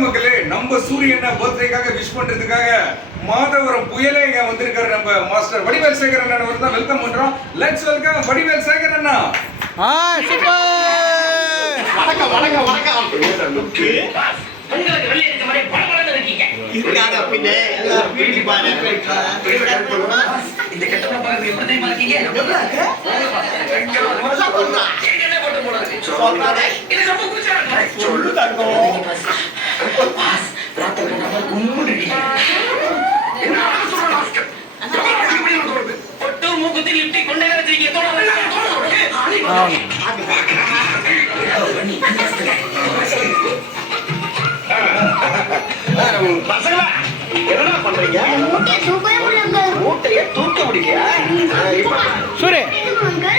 மக்களே நம்ம சூரியனை பர்த்டேக்காக விஷ் பண்றதுக்காக மாதவரம் புயலே இங்க வந்திருக்காரு நம்ம மாஸ்டர் வடிவேல் சேகர் அண்ணன் அவர் தான் வெல்கம் பண்றோம். லெட்ஸ் வெல்கம் வடிவேல் சேகர் அண்ணா. ஆ சூப்பர் வணக்கம் வணக்கம் வணக்கம். உங்களுக்கு வெளியே இருக்க மாதிரி பளபளன்னு இருக்கீங்க. இருக்காங்க பின்ன எல்லாம் பியூட்டி பார்லர் இந்த கெட்டவனை பார்க்க எப்படி என்ன போட்டு. இது ரொம்ப குடிச்சா இருக்கு. சொல்லு தங்கம் பாஸ், ராத்திரி நம்ம கும்முன்னு இருக்கீங்க. என்ன ஆளு சொல்ற பாஸ்கர்? எப்படி இப்படி இருக்கு உங்களுக்கு? பொட்டு, மூக்குத்தி, லிப்டிக் கொண்டே வச்சிருக்கீங்க. தோண வேண்டாம், தோண வேண்டாம். ஆளி வாங்க. பசங்களா என்னடா பண்றீங்க? மூட்டைய தூக்க முடியலையா?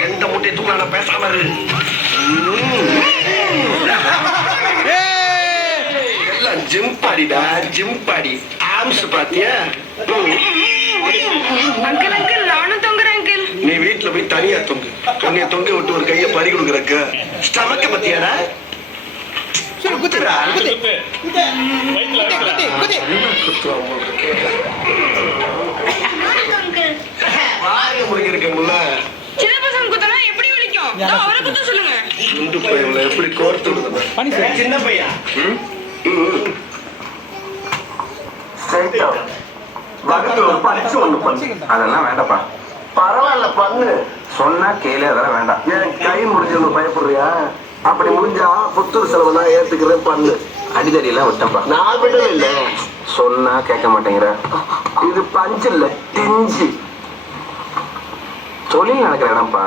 எந்த மூட்டையை தூக்கலான பேசாம இரு. எல்லாம் ஜிம் பாடிடா ஜிம் பாடி. ஆம்ஸ் பாத்தியா. அங்கிள் அங்கிள் வீட்டுல போய் தனியா தொங்கு. உன்னைய தொங்க விட்டு ஒரு கைய பறி கொடுக்குறக்கு. ஸ்டமக்க பத்தியாடா? சூரிய குத்து. குத்து. குத்து. சின்ன பசங்க குத்தனா எப்படி வலிக்கும் அவரை குத்த சொல்லுங்க. குண்டு பையன்ல எப்படி கோர்த்து விடுது சின்ன பையன்? படிச்சு ஒண்ணு பண்ணு. அதெல்லாம் வேண்டாப்பா பரவாயில்ல பண்ணு. சொன்னா கேளு அதெல்லாம் வேண்டாம். ஏன் கை முடிஞ்சவங்க பயப்படுறியா? அப்படி முடிஞ்சா புத்தூர் செலவு நான் ஏத்துக்கிறேன் பண்ணு. அடிதடி எல்லாம் விட்டப்பா நான் விடவே இல்ல. சொன்னா கேட்க மாட்டேங்கிற. இது பஞ்சு இல்ல டிஞ்சு. தொழில் நடக்கிற இடம்ப்பா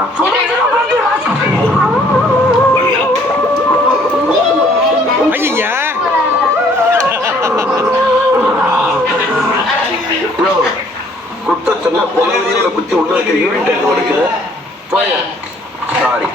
உள்ள யூரின் ஓடுங்க போய சாரி